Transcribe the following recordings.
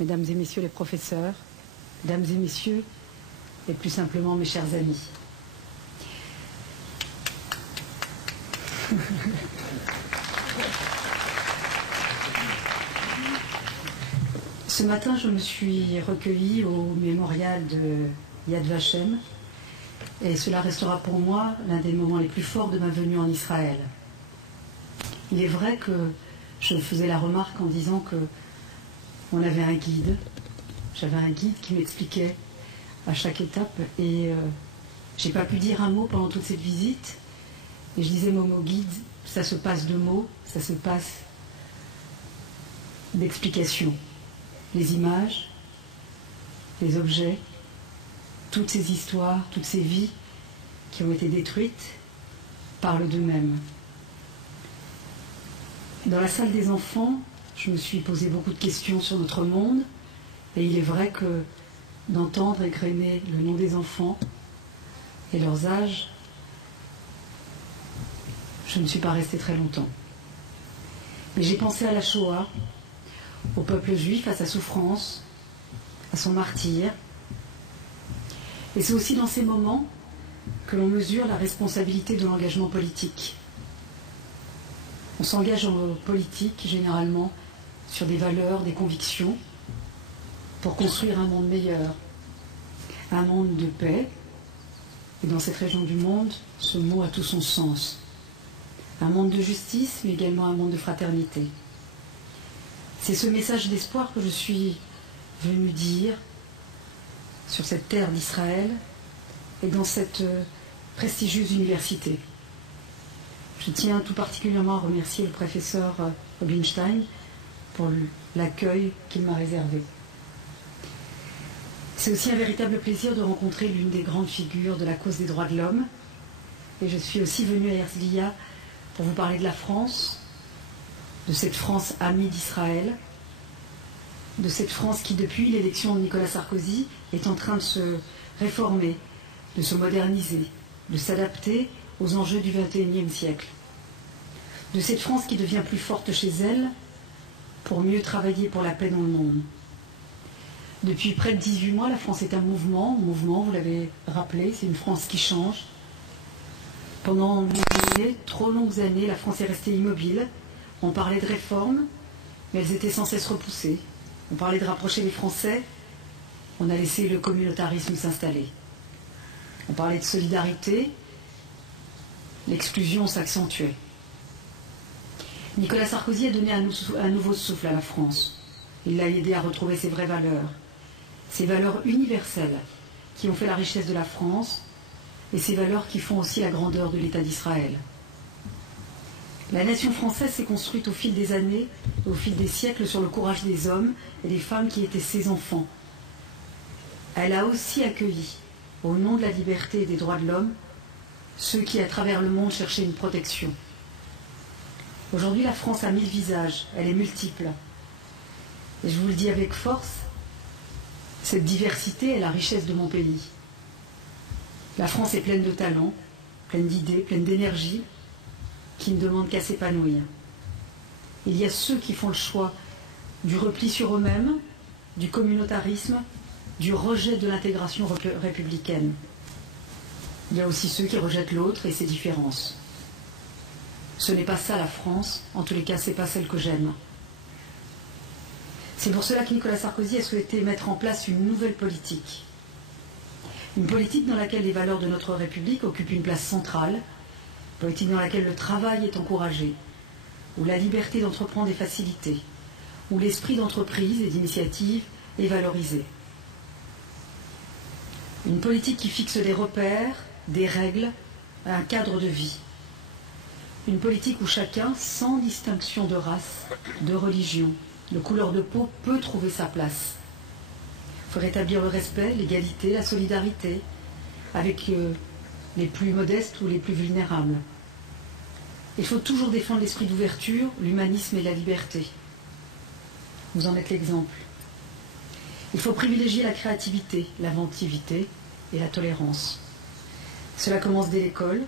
mesdames et messieurs les professeurs, mesdames et messieurs, et plus simplement mes chers amis. Ce matin, je me suis recueillie au mémorial de Yad Vashem, et cela restera pour moi l'un des moments les plus forts de ma venue en Israël. Il est vrai que je faisais la remarque en disant que on avait un guide. J'avais un guide qui m'expliquait à chaque étape, et j'ai pas pu dire un mot pendant toute cette visite. Et je disais, mon mot guide, ça se passe de mots, ça se passe d'explications. Les images, les objets, toutes ces histoires, toutes ces vies qui ont été détruites parlent d'eux-mêmes. Dans la salle des enfants, je me suis posé beaucoup de questions sur notre monde, et il est vrai que d'entendre égrener le nom des enfants et leurs âges, je ne suis pas restée très longtemps. Mais j'ai pensé à la Shoah, au peuple juif, à sa souffrance, à son martyre. Et c'est aussi dans ces moments que l'on mesure la responsabilité de l'engagement politique. On s'engage en politique, généralement, sur des valeurs, des convictions, pour construire un monde meilleur, un monde de paix. Et dans cette région du monde, ce mot a tout son sens. Un monde de justice, mais également un monde de fraternité. C'est ce message d'espoir que je suis venue dire sur cette terre d'Israël et dans cette prestigieuse université. Je tiens tout particulièrement à remercier le professeur Rubinstein pour l'accueil qu'il m'a réservé. C'est aussi un véritable plaisir de rencontrer l'une des grandes figures de la cause des droits de l'homme. Et je suis aussi venue à Herzliya pour vous parler de la France, de cette France amie d'Israël, de cette France qui, depuis l'élection de Nicolas Sarkozy, est en train de se réformer, de se moderniser, de s'adapter aux enjeux du XXIe siècle. De cette France qui devient plus forte chez elle pour mieux travailler pour la paix dans le monde. Depuis près de 18 mois, la France est un mouvement, vous l'avez rappelé, c'est une France qui change. Pendant trop longues années, la France est restée immobile. On parlait de réformes, mais elles étaient sans cesse repoussées. On parlait de rapprocher les Français, on a laissé le communautarisme s'installer. On parlait de solidarité, l'exclusion s'accentuait. Nicolas Sarkozy a donné un nouveau souffle à la France. Il l'a aidé à retrouver ses vraies valeurs, ces valeurs universelles qui ont fait la richesse de la France et ces valeurs qui font aussi la grandeur de l'État d'Israël. La nation française s'est construite au fil des années, au fil des siècles, sur le courage des hommes et des femmes qui étaient ses enfants. Elle a aussi accueilli, au nom de la liberté et des droits de l'homme, ceux qui, à travers le monde, cherchaient une protection. Aujourd'hui, la France a 1000 visages, elle est multiple. Et je vous le dis avec force, cette diversité est la richesse de mon pays. La France est pleine de talents, pleine d'idées, pleine d'énergie, qui ne demandent qu'à s'épanouir. Il y a ceux qui font le choix du repli sur eux-mêmes, du communautarisme, du rejet de l'intégration républicaine. Il y a aussi ceux qui rejettent l'autre et ses différences. Ce n'est pas ça la France, en tous les cas, ce n'est pas celle que j'aime. C'est pour cela que Nicolas Sarkozy a souhaité mettre en place une nouvelle politique. Une politique dans laquelle les valeurs de notre République occupent une place centrale, une politique dans laquelle le travail est encouragé, où la liberté d'entreprendre est facilitée, où l'esprit d'entreprise et d'initiative est valorisé. Une politique qui fixe des repères, des règles, un cadre de vie. Une politique où chacun, sans distinction de race, de religion, de couleur de peau, peut trouver sa place. Il faut rétablir le respect, l'égalité, la solidarité avec les plus modestes ou les plus vulnérables. Il faut toujours défendre l'esprit d'ouverture, l'humanisme et la liberté. Vous en êtes l'exemple. Il faut privilégier la créativité, l'inventivité et la tolérance. Cela commence dès l'école.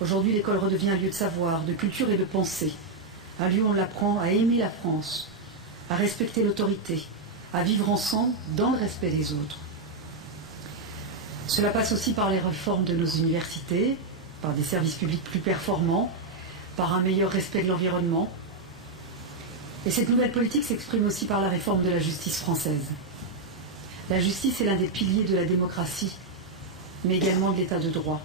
Aujourd'hui, l'école redevient un lieu de savoir, de culture et de pensée. Un lieu où on apprend à aimer la France, à respecter l'autorité, à vivre ensemble dans le respect des autres. Cela passe aussi par les réformes de nos universités, par des services publics plus performants, par un meilleur respect de l'environnement. Et cette nouvelle politique s'exprime aussi par la réforme de la justice française. La justice est l'un des piliers de la démocratie, mais également de l'état de droit.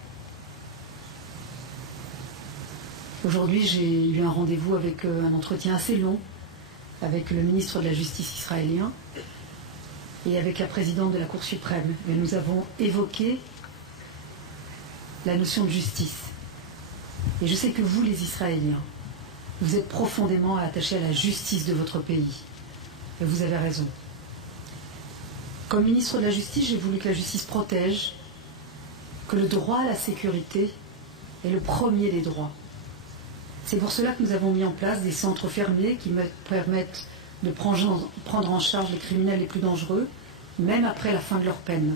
Aujourd'hui, j'ai eu un rendez-vous avec un entretien assez long avec le ministre de la Justice israélien et avec la présidente de la Cour suprême. Et nous avons évoqué la notion de justice. Et je sais que vous, les Israéliens, vous êtes profondément attachés à la justice de votre pays. Et vous avez raison. Comme ministre de la Justice, j'ai voulu que la justice protège, que le droit à la sécurité est le premier des droits. C'est pour cela que nous avons mis en place des centres fermés qui permettent de prendre en charge les criminels les plus dangereux, même après la fin de leur peine.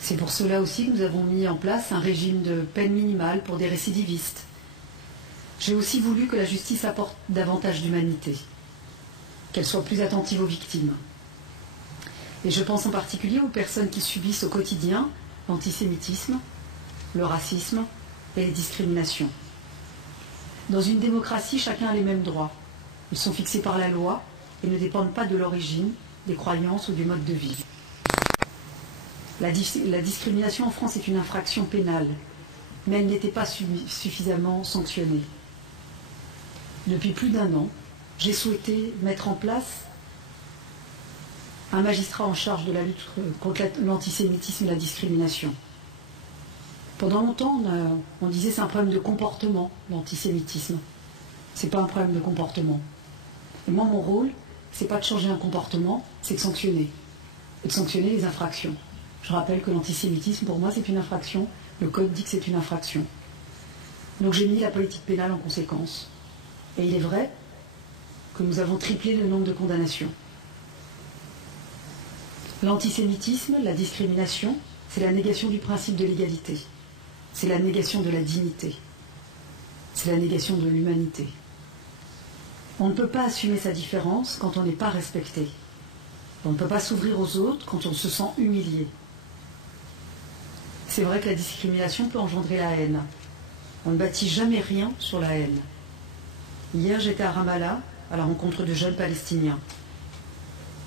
C'est pour cela aussi que nous avons mis en place un régime de peine minimale pour des récidivistes. J'ai aussi voulu que la justice apporte davantage d'humanité, qu'elle soit plus attentive aux victimes. Et je pense en particulier aux personnes qui subissent au quotidien l'antisémitisme, le racisme et les discriminations. Dans une démocratie, chacun a les mêmes droits. Ils sont fixés par la loi et ne dépendent pas de l'origine, des croyances ou du mode de vie. La discrimination en France est une infraction pénale, mais elle n'était pas suffisamment sanctionnée. Depuis plus d'1 an, j'ai souhaité mettre en place un magistrat en charge de la lutte contre l'antisémitisme et la discrimination. Pendant longtemps, on disait que c'est un problème de comportement, l'antisémitisme. Ce n'est pas un problème de comportement. Et moi, mon rôle, ce n'est pas de changer un comportement, c'est de sanctionner. Et de sanctionner les infractions. Je rappelle que l'antisémitisme, pour moi, c'est une infraction. Le Code dit que c'est une infraction. Donc j'ai mis la politique pénale en conséquence. Et il est vrai que nous avons triplé le nombre de condamnations. L'antisémitisme, la discrimination, c'est la négation du principe de l'égalité. C'est la négation de la dignité. C'est la négation de l'humanité. On ne peut pas assumer sa différence quand on n'est pas respecté. On ne peut pas s'ouvrir aux autres quand on se sent humilié. C'est vrai que la discrimination peut engendrer la haine. On ne bâtit jamais rien sur la haine. Hier, j'étais à Ramallah, à la rencontre de jeunes Palestiniens.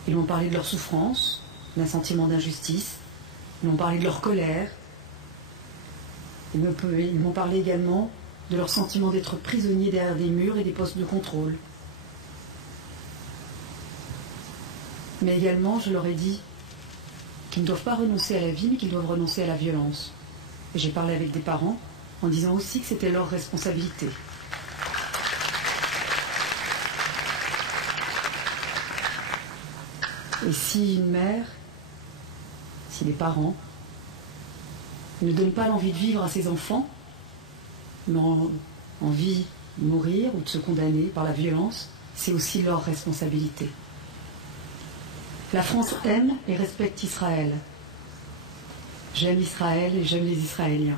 Ils m'ont parlé de leur souffrance, d'un sentiment d'injustice. Ils m'ont parlé de leur colère. Ils m'ont parlé également de leur sentiment d'être prisonniers derrière des murs et des postes de contrôle. Mais également, je leur ai dit qu'ils ne doivent pas renoncer à la vie, mais qu'ils doivent renoncer à la violence. Et j'ai parlé avec des parents en disant aussi que c'était leur responsabilité. Et si une mère, si les parents ne donnent pas l'envie de vivre à ses enfants, mais envie de mourir ou de se condamner par la violence, c'est aussi leur responsabilité. La France aime et respecte Israël. J'aime Israël et j'aime les Israéliens.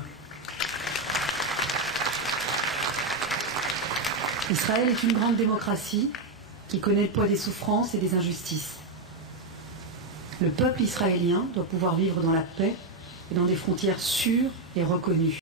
Israël est une grande démocratie qui connaît le poids des souffrances et des injustices. Le peuple israélien doit pouvoir vivre dans la paix et dans des frontières sûres et reconnues.